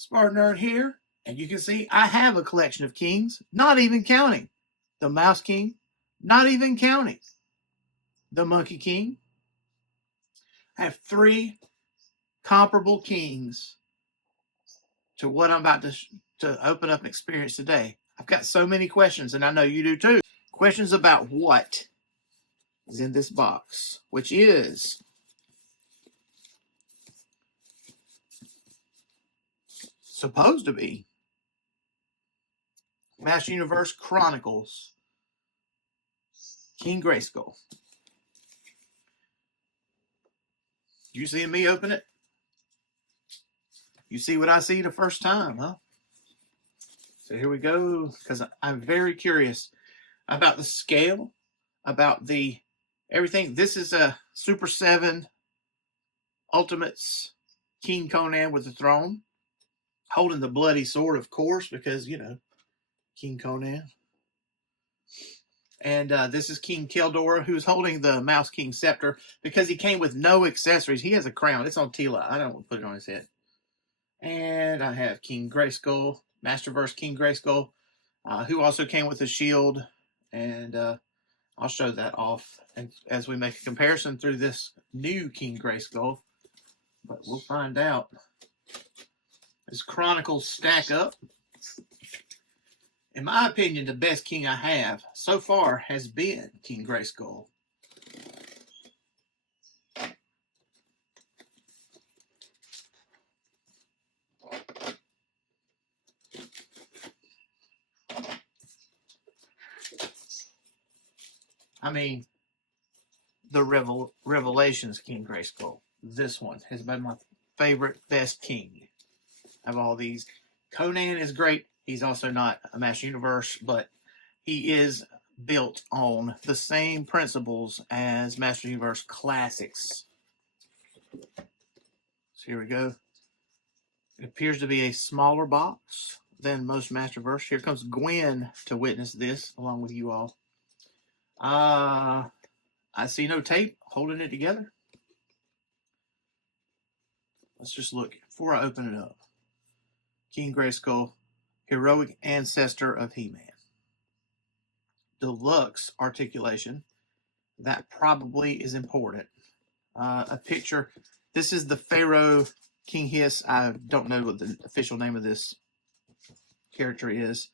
SpartanNerd here, and you can see I have a collection of kings, not even counting the Mouse King, not even counting the Monkey King. I have 3 comparable kings to what I'm about to open up and experience today. I've got so many questions, and I know you do too. Questions about what is in this box, which is supposed to be Master Universe Chronicles King Grayskull. You see me open it? You see what I see the first time, huh? So here we go, because I'm very curious about the scale, about the everything. This is a Super 7 Ultimates King Conan with the throne, holding the bloody sword, of course, because, you know, King Conan. And this is King Keldor, who's holding the Mouse King scepter because he came with no accessories. He has a crown. It's on Tila. I don't put it on his head. And I have King Grayskull, Masterverse King Grayskull, who also came with a shield. And I'll show that off as we make a comparison through this new King Grayskull. But we'll find out. His Chronicles stack up. In my opinion, the best king I have so far has been King Grayskull. I mean, the Revelations King Grayskull. This one has been my favorite, best king of all these. Conan is great. He's also not a Master Universe, but he is built on the same principles as Master Universe Classics. So here we go. It appears to be a smaller box than most Masterverse. Here comes Gwen to witness this along with you all. I see no tape holding it together. Let's just look before I open it up. King Grayskull, heroic ancestor of He-Man. Deluxe articulation. That probably is important. A picture. This is the Pharaoh King Hiss. I don't know what the official name of this character is.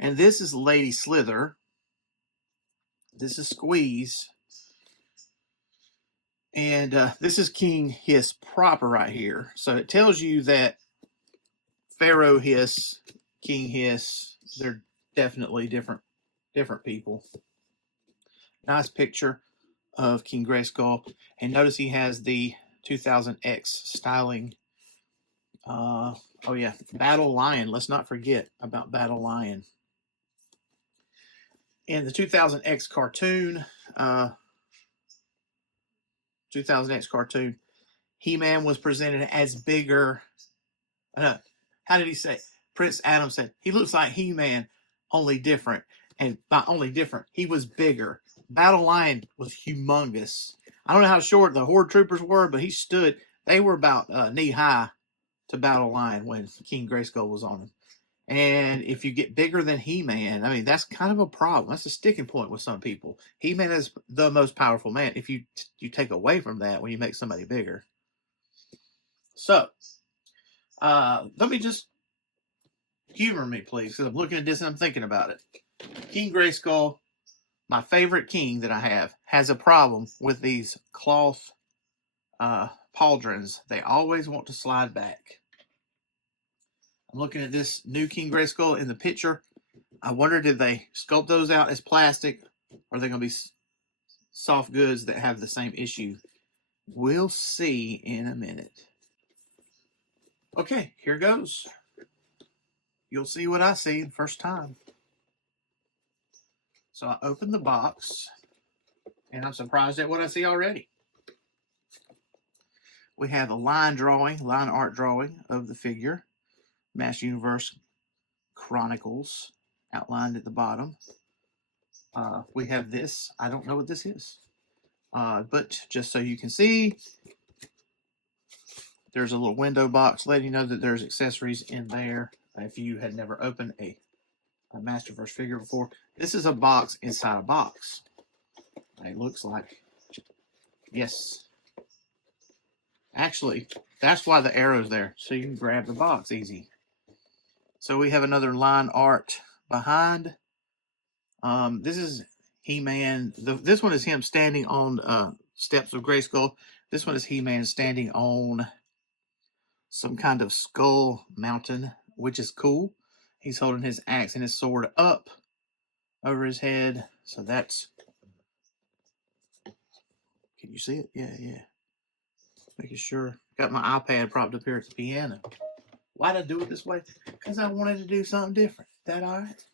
And this is Lady Slither. This is Squeeze. And this is King Hiss proper right here. So it tells you that Pharaoh Hiss, King Hiss, they're definitely different people. Nice picture of King Grayskull. And notice he has the 2000X styling. Oh yeah, Battle Lion. Let's not forget about Battle Lion. In the 2000X cartoon, He-Man was presented as bigger. How did he say? Prince Adam said, he looks like He-Man, only different. And by only different, he was bigger. Battle Lion was humongous. I don't know how short the Horde Troopers were, but he stood. They were about knee-high to Battle Lion when King Grayskull was on him. And if you get bigger than He-Man, I mean, that's kind of a problem. That's a sticking point with some people. He-Man is the most powerful man. If you take away from that when you make somebody bigger. So, let me just humor me, please, because I'm looking at this and I'm thinking about it. King Grayskull, my favorite king that I have, has a problem with these cloth pauldrons. They always want to slide back. I'm looking at this new King Grayskull in the picture. I wonder, did they sculpt those out as plastic? Or are they going to be soft goods that have the same issue? We'll see in a minute. Okay, here goes. You'll see what I see the first time. So I open the box, and I'm surprised at what I see already. We have a line art drawing of the figure. Master Universe Chronicles outlined at the bottom. We have this. I don't know what this is. But just so you can see, There's a little window box letting you know that there's accessories in there. If you had never opened a Masterverse figure before, this is a box inside a box. It looks like, yes. Actually, that's why the arrow's there, so you can grab the box easy. So we have another line art behind. This is He-Man. This one is him standing on steps of Grayskull. This one is He-Man standing on some kind of skull mountain, which is cool. He's holding his axe and his sword up over his head. So that's... Can you see it? Yeah, yeah. Making sure. Got my iPad propped up here at the piano. Why'd I do it this way? Because I wanted to do something different. That all right?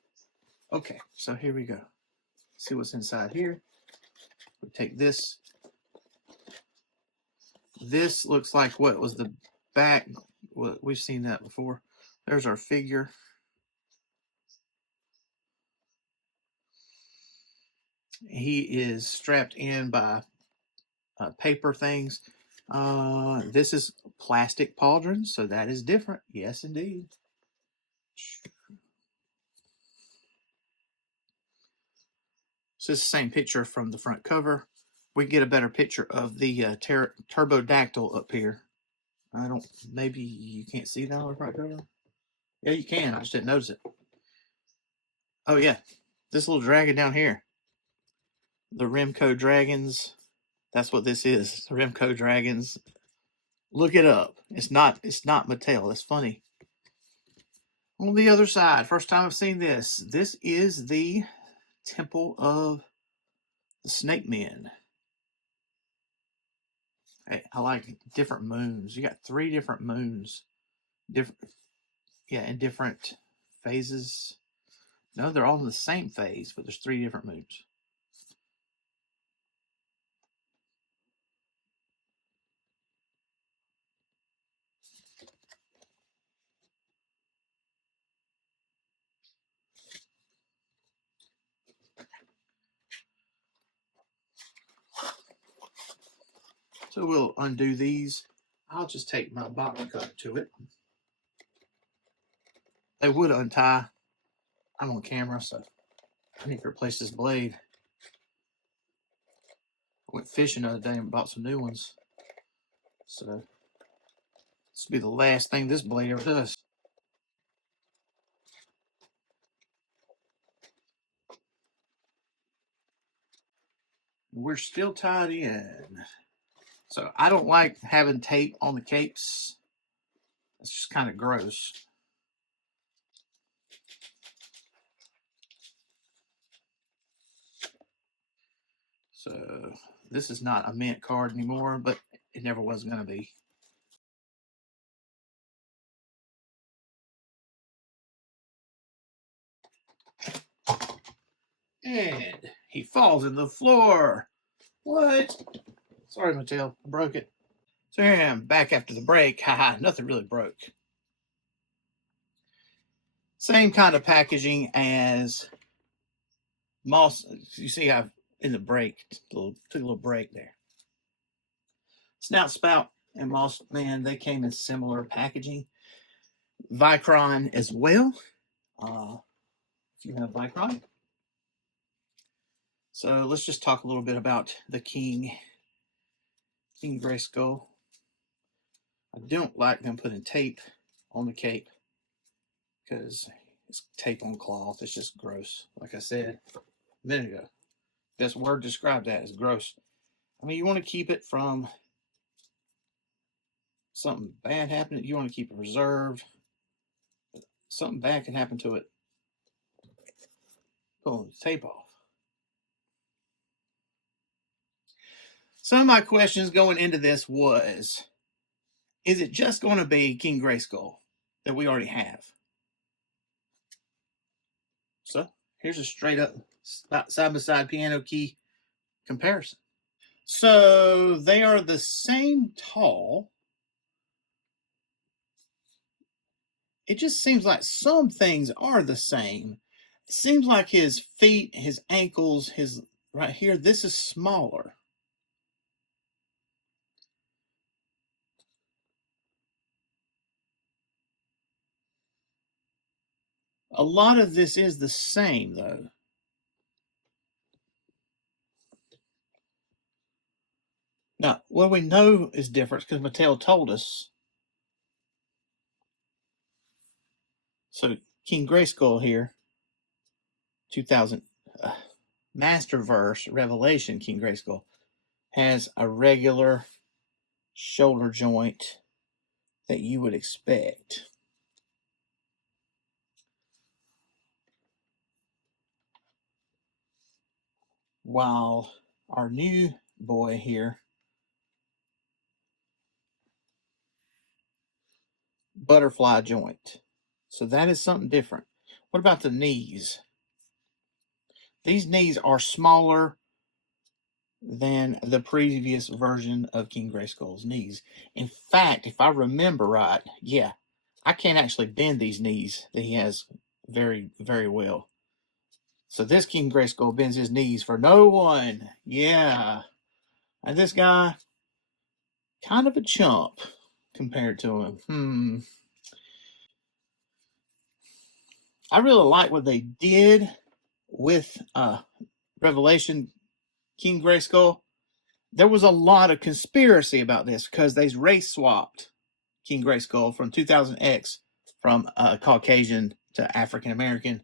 Okay, so here we go. See what's inside here. We take this. This looks like what was the back. Well, we've seen that before. There's our figure. He is strapped in by paper things. This is plastic pauldron, so that is different. Yes, indeed. So it's the same picture from the front cover. We get a better picture of the turbodactyl up here. I don't, maybe you can't see that on the front cover? Yeah, you can. I just didn't notice it. Oh, yeah. This little dragon down here. The Remco Dragons. That's what this is. The Remco Dragons. Look it up. It's not Mattel. That's funny. On the other side, first time I've seen this. This is the Temple of the Snake Men. Hey, I like different moons. You got 3 different moons. In different phases. No, they're all in the same phase, but there's 3 different moons. So we'll undo these. I'll just take my box cut to it. They would untie. I'm on camera, so I need to replace this blade. I went fishing the other day and bought some new ones. So this will be the last thing this blade ever does. We're still tied in. So I don't like having tape on the capes. It's just kind of gross. So this is not a mint card anymore, but it never was going to be. And he falls in the floor. What? Sorry, Mattel. I broke it. So here I am back after the break. Haha, nothing really broke. Same kind of packaging as Moss. You see, I've in the break, took a little break there. Snout Spout and Moss Man, they came in similar packaging. Vicron as well. If you have Vicron. So let's just talk a little bit about the King Grayskull. I don't like them putting tape on the cape because it's tape on cloth. It's just gross. Like I said a minute ago, this word described that as gross. I mean, you want to keep it from something bad happening. You want to keep it reserved. Something bad can happen to it. Pull the tape off. Some of my questions going into this was, is it just going to be King Grayskull that we already have? So here's a straight up side-by-side piano key comparison. So they are the same tall. It just seems like some things are the same. It seems like his feet, his ankles, his right here, this is smaller. A lot of this is the same, though. Now, what we know is different because Mattel told us. So, King Grayskull here, 2000, Masterverse Revelation King Grayskull, has a regular shoulder joint that you would expect. While our new boy here, butterfly joint. So that is something different. What about the knees? These knees are smaller than the previous version of King Grayskull's knees. In fact, if I remember right, yeah, I can't actually bend these knees that he has very, very well. So this King Grayskull bends his knees for no one. Yeah. And this guy, kind of a chump compared to him. I really like what they did with Revelation King Grayskull. There was a lot of conspiracy about this because they race swapped King Grayskull from 2000X from Caucasian to African American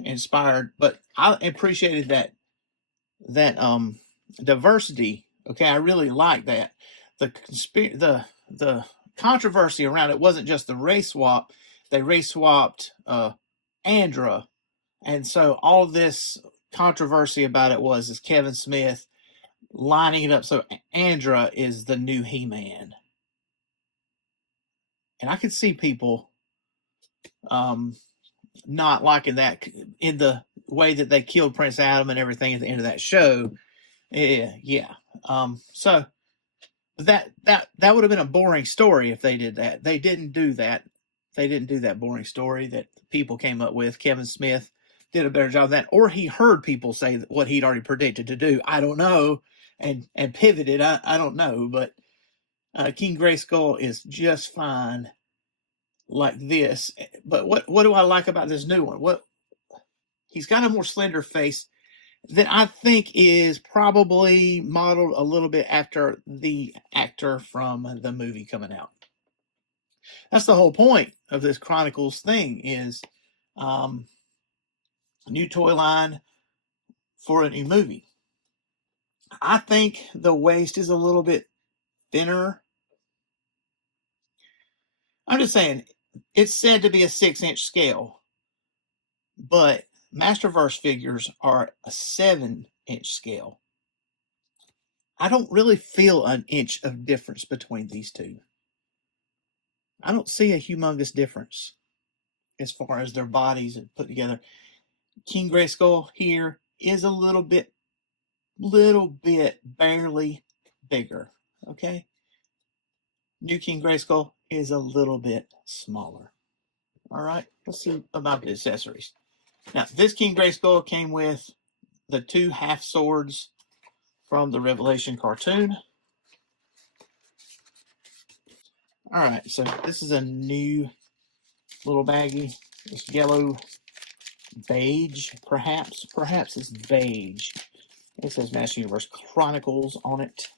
inspired. But I appreciated that diversity. Okay, I really like that. The controversy around it wasn't just the race swap. They race swapped Andra, and so all this controversy about it is Kevin Smith lining it up so Andra is the new He-Man. And I could see people not liking that in the way that they killed Prince Adam and everything at the end of that show. Yeah. So that would have been a boring story if they did that. They didn't do that. They didn't do that boring story that people came up with. Kevin Smith did a better job of that, or he heard people say what he'd already predicted to do. I don't know, and pivoted. I don't know, but King Grayskull is just fine like this. But what do I like about this new one? He's got a more slender face that I think is probably modeled a little bit after the actor from the movie coming out. That's the whole point of this Chronicles thing is a new toy line for a new movie. I think the waist is a little bit thinner. I'm just saying, it's said to be a 6-inch scale, but Masterverse figures are a 7-inch scale. I don't really feel an inch of difference between these two. I don't see a humongous difference as far as their bodies and put together. King Grayskull here is a little bit barely bigger. Okay. New King Grayskull is a little bit smaller. All right. Let's see about the accessories. Now, this King Grayskull came with the 2 half swords from the Revelation cartoon. All right, so this is a new little baggie. It's yellow beige, perhaps. Perhaps it's beige. It says Master Universe Chronicles on it.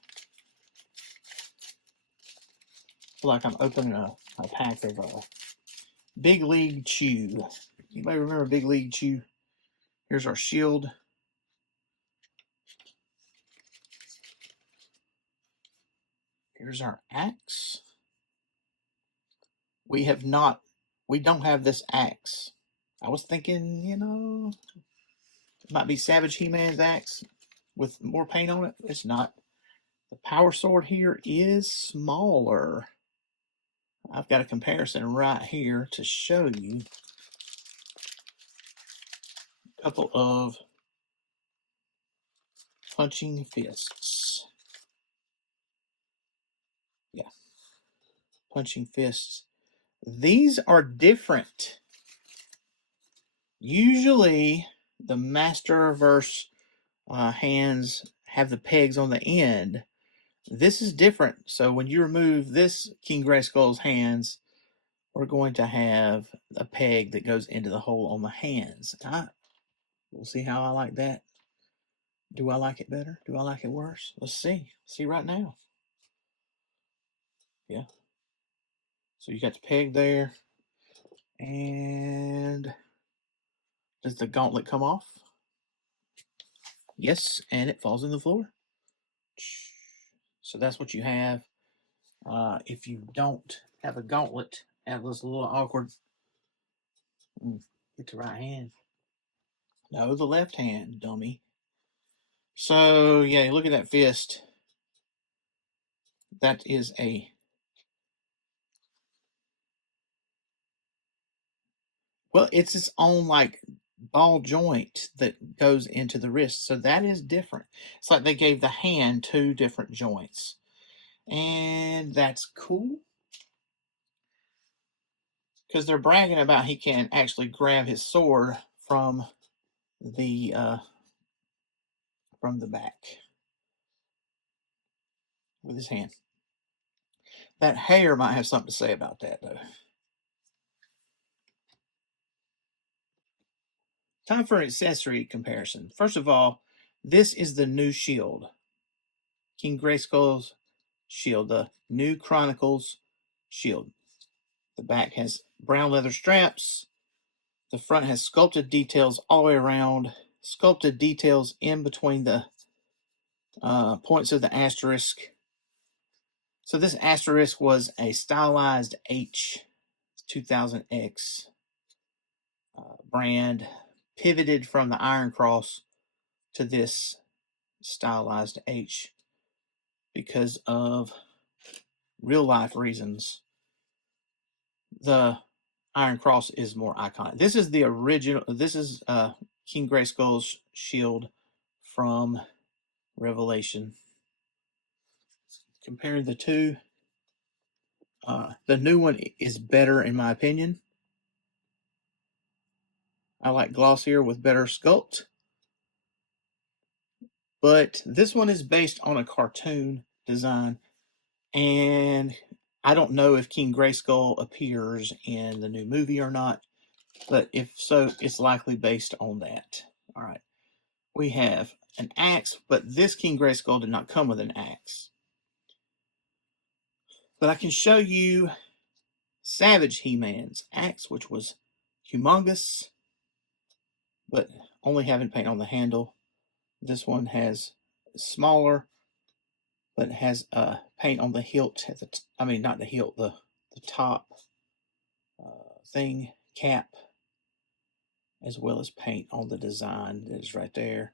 I feel like I'm opening a pack of Big League Chew. Anybody remember Big League Chew? Here's our shield. Here's our axe. We don't have this axe. I was thinking, it might be Savage He-Man's axe with more paint on it. It's not. The power sword here is smaller. I've got a comparison right here to show you a couple of punching fists. Yeah. Punching fists. These are different. Usually, the Masterverse hands have the pegs on the end. This is different. So when you remove this King Grayskull's hands, we're going to have a peg that goes into the hole on the hands. We'll see how I like that. Do I like it better? Do I like it worse? Let's see. See right now. Yeah. So you got the peg there. And does the gauntlet come off? Yes, and it falls on the floor. So that's what you have. If you don't have a gauntlet, that was a little awkward. Get the right hand. No, the left hand, dummy. So, yeah, look at that fist. That is well, it's its own, like, ball joint that goes into the wrist. So that is different. It's like they gave the hand 2 different joints. And that's cool. Because they're bragging about he can actually grab his sword from the back with his hand. That hair might have something to say about that, though. Time for an accessory comparison. First of all, this is the new shield. King Grayskull's shield, the new Chronicles shield. The back has brown leather straps. The front has sculpted details all the way around. Sculpted details in between the points of the asterisk. So this asterisk was a stylized H 2000X brand, pivoted from the Iron Cross to this stylized H because of real life reasons. The Iron Cross is more iconic. This is the original. This is King Grayskull's shield from Revelation. Comparing the two, the new one is better in my opinion. I like glossier with better sculpt. But this one is based on a cartoon design, and I don't know if King Grayskull appears in the new movie or not, but if so, it's likely based on that. All right. We have an axe, but this King Grayskull did not come with an axe. But I can show you Savage He-Man's axe, which was humongous, but only having paint on the handle. This one has smaller, but has paint on the hilt. I mean, not the hilt, the top thing, cap, as well as paint on the design that is right there.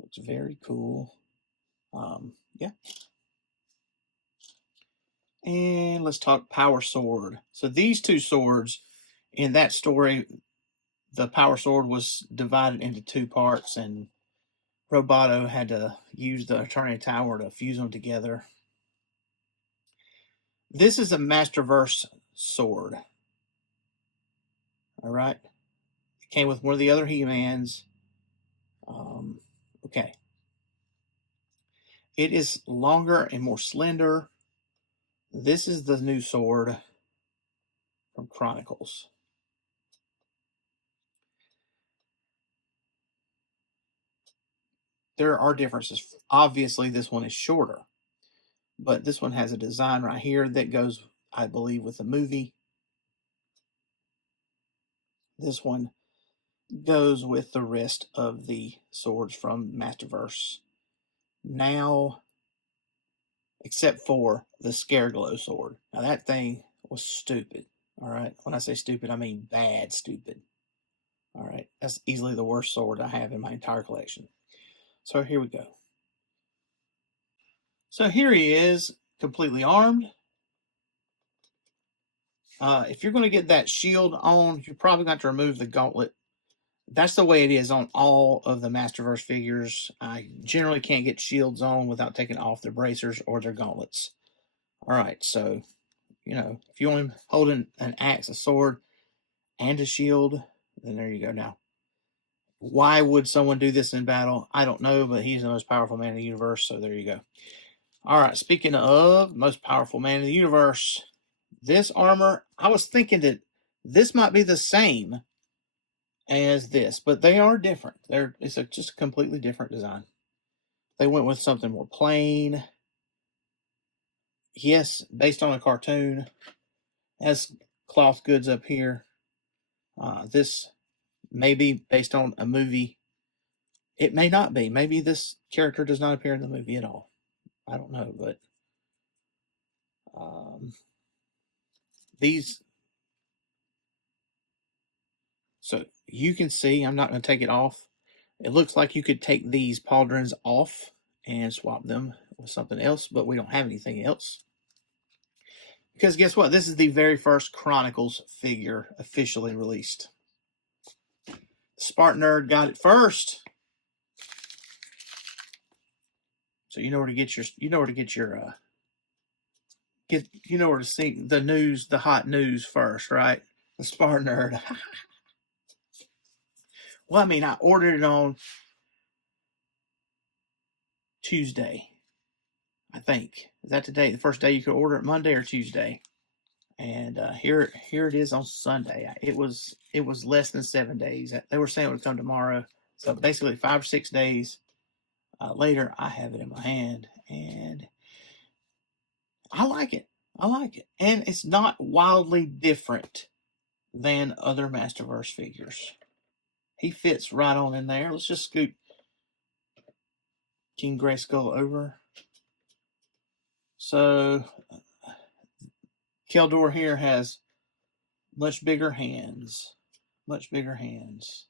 Looks very cool. Yeah. And let's talk power sword. So these two swords, in that story, the power sword was divided into 2 parts, and Roboto had to use the Eternity Tower to fuse them together. This is a Masterverse sword. All right. It came with one of the other He-Mans. Okay. It is longer and more slender. This is the new sword from Chronicles. There are differences. Obviously, this one is shorter, but this one has a design right here that goes, I believe, with the movie. This one goes with the rest of the swords from Masterverse. Now, except for the Scareglow sword. Now, that thing was stupid. All right. When I say stupid, I mean bad stupid. All right. That's easily the worst sword I have in my entire collection. So here we go. So here he is, completely armed. If you're going to get that shield on, you're probably going to remove the gauntlet. That's the way it is on all of the Masterverse figures. I generally can't get shields on without taking off their bracers or their gauntlets. All right, so, you know, if you want him holding an axe, a sword, and a shield, then there you go. Now, why would someone do this in battle? I don't know, but he's the most powerful man in the universe, so there you go. All right, speaking of most powerful man in the universe, This armor, I was thinking that this might be the same as this, but they are different. It's just a completely different design. They went with something more plain. Yes, based on a cartoon. Has cloth goods up here. This may be based on a movie. It may not be. Maybe this character does not appear in the movie at all. I don't know, but these. So you can see, I'm not going to take it off. It looks like you could take these pauldrons off and swap them with something else, but we don't have anything else. Because guess what? This is the very first Chronicles figure officially released. SpartanNerd got it first. So you know where to get your, you know where to see the news, the hot news first, right? The SpartanNerd. Well, I mean, I ordered it on Tuesday, I think. Is that today? The first day you could order it, Monday or Tuesday? And here it is on Sunday. It was less than 7 days. They were saying it would come tomorrow. So basically 5 or 6 days later, I have it in my hand, and I like it. I like it, and it's not wildly different than other Masterverse figures. He fits right on in there. Let's just scoot King Grayskull over. So Keldor here has much bigger hands. Much bigger hands.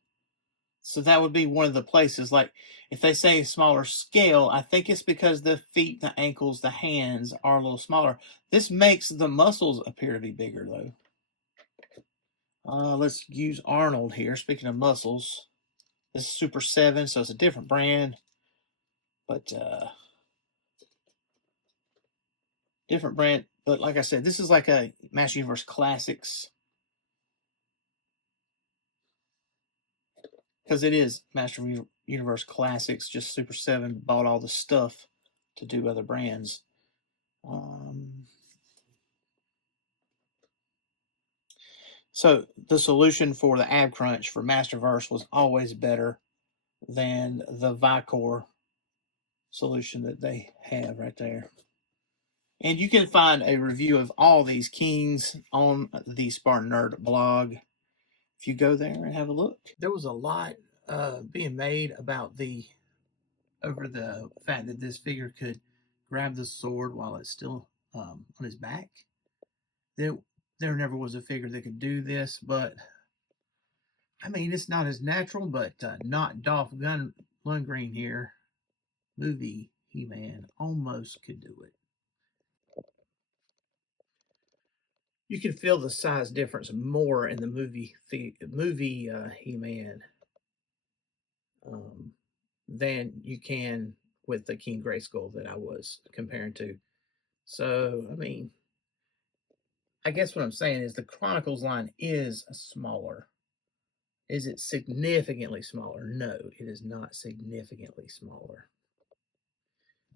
So that would be one of the places. Like, if they say smaller scale, I think it's because the feet, the ankles, the hands are a little smaller. This makes the muscles appear to be bigger, though. Let's use Arnold here. Speaking of muscles, this is Super 7, so it's a different brand. But, different brand. But like I said, this is like a Master Universe Classics. Because it is Master Universe Classics, just Super 7 bought all the stuff to do other brands. So the solution for the ab crunch for Masterverse was always better than the Vicor solution that they have right there. And you can find a review of all these kings on the SpartanNerd blog if you go there and have a look. There was a lot being made about over the fact that this figure could grab the sword while it's still on his back. There never was a figure that could do this, but I mean, it's not as natural, but not Dolph Lundgren here, movie He-Man, almost could do it. You can feel the size difference more in the movie He-Man than you can with the King Grayskull that I was comparing to. So, I mean, I guess what I'm saying is the Chronicles line is smaller. Is it significantly smaller? No, it is not significantly smaller.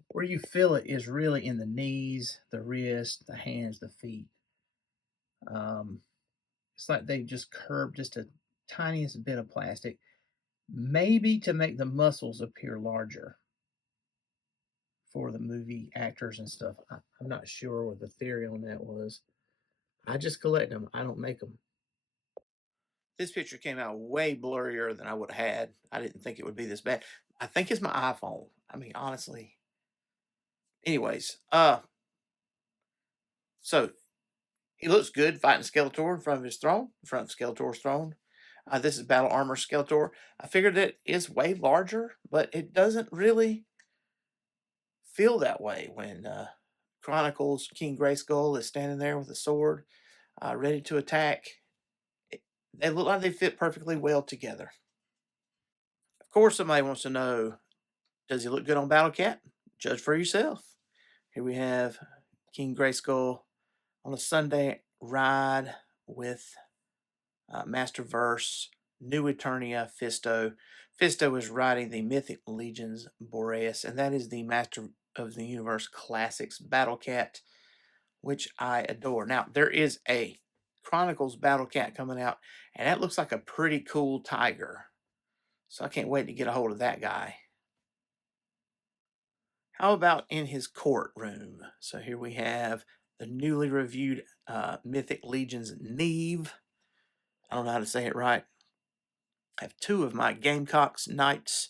Where you feel it is really in the knees, the wrist, the hands, the feet. It's like they just curved just a tiniest bit of plastic, maybe to make the muscles appear larger for the movie actors and stuff. I'm not sure what the theory on that was. I just collect them. I don't make them. This picture came out way blurrier than I would have had. I didn't think it would be this bad. I think it's my iPhone. I mean, honestly. Anyways, so he looks good fighting Skeletor in front of his throne, in front of Skeletor's throne. This is Battle Armor Skeletor. I figured it is way larger, but it doesn't really feel that way when Chronicles King Grayskull is standing there with a sword, ready to attack. They look like they fit perfectly well together. Of course, somebody wants to know, does he look good on Battle Cat? Judge for yourself. Here we have King Grayskull on a Sunday ride with Masterverse, New Eternia, Fisto. Fisto is riding the Mythic Legions Boreas, and that is the Master of the Universe Classics Battle Cat which I adore. Now, there is a Chronicles Battle Cat coming out, and that looks like a pretty cool tiger. So I can't wait to get a hold of that guy. How about in his courtroom? So here we have the newly reviewed Mythic Legion's Neve. I don't know how to say it right. I have two of my Gamecocks Knights.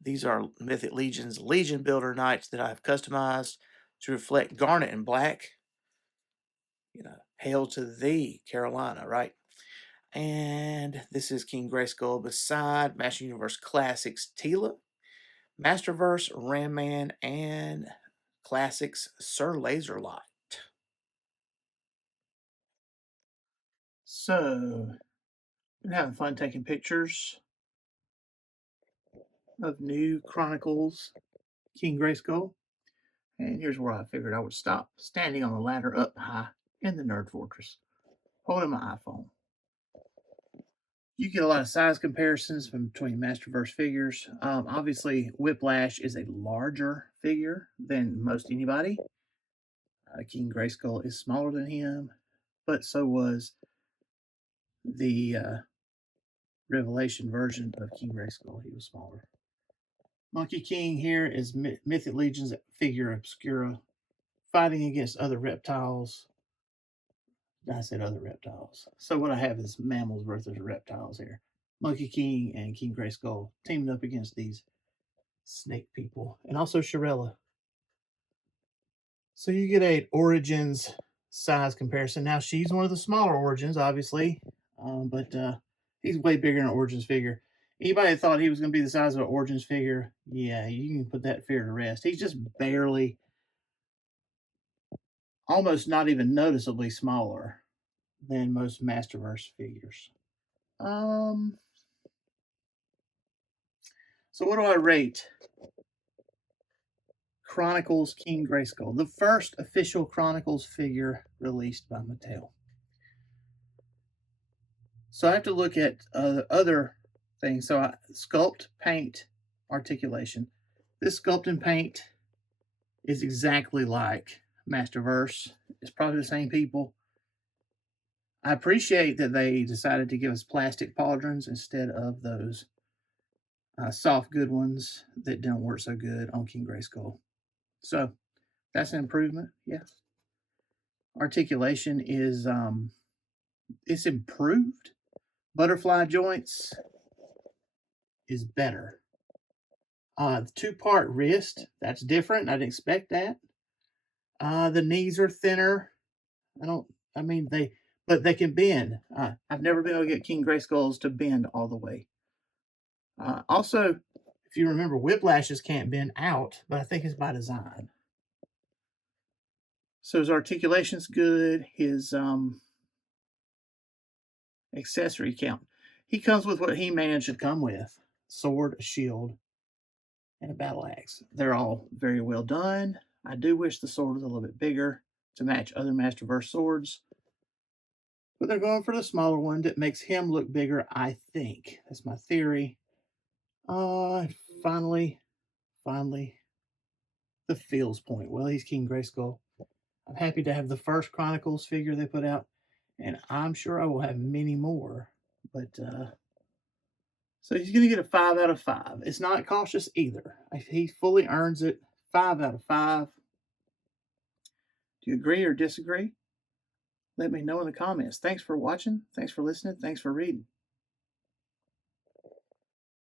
These are Mythic Legion's Legion Builder Knights that I've customized to reflect garnet and black. You know, hail to thee, Carolina, right? And this is King Grayskull beside Master Universe Classics Tila, Masterverse Ramman, and Classics Sir Laserlight. So, been having fun taking pictures of new Chronicles King Grayskull. And here's where I figured I would stop, standing on the ladder up high in the Nerd Fortress, holding my iPhone. You get a lot of size comparisons from between Masterverse figures. Obviously, Whiplash is a larger figure than most anybody. King Grayskull is smaller than him, but so was the Revelation version of King Grayskull. He was smaller. Monkey King here is Mythic Legion's figure Obscura, fighting against other reptiles. I said other reptiles. So what I have is mammals versus reptiles here. Monkey King and King Grayskull teaming up against these snake people. And also Shirella. So you get a Origins size comparison. Now she's one of the smaller Origins, obviously. But he's way bigger than an Origins figure. Anybody that thought he was going to be the size of an Origins figure, yeah, you can put that fear to rest. He's just barely, almost not even noticeably smaller than most Masterverse figures. So what do I rate Chronicles King Grayskull, the first official Chronicles figure released by Mattel? So I have to look at other things. So sculpt, paint, articulation. This sculpt and paint is exactly like Masterverse. It's probably the same people. I appreciate that they decided to give us plastic pauldrons instead of those soft good ones that don't work so good on King Grayskull. So that's an improvement, yeah. Articulation is it's improved. Butterfly joints is better. The two-part wrist, that's different. I didn't expect that. The knees are thinner. But they can bend. I've never been able to get King Grayskulls to bend all the way. Also, if you remember, Whiplashes can't bend out, but I think it's by design. So his articulation's good. His accessory count. He comes with what He-Man should come with. Sword, a shield, and a battle axe. They're all very well done. I do wish the sword was a little bit bigger to match other Masterverse swords. But they're going for the smaller one that makes him look bigger, I think. That's my theory. Finally, the feels point. Well, he's King Grayskull. I'm happy to have the first Chronicles figure they put out, and I'm sure I will have many more. But so he's going to get a 5 out of 5. It's not cautious either. He fully earns it. 5 out of 5. Do you agree or disagree? Let me know in the comments. Thanks for watching. Thanks for listening. Thanks for reading.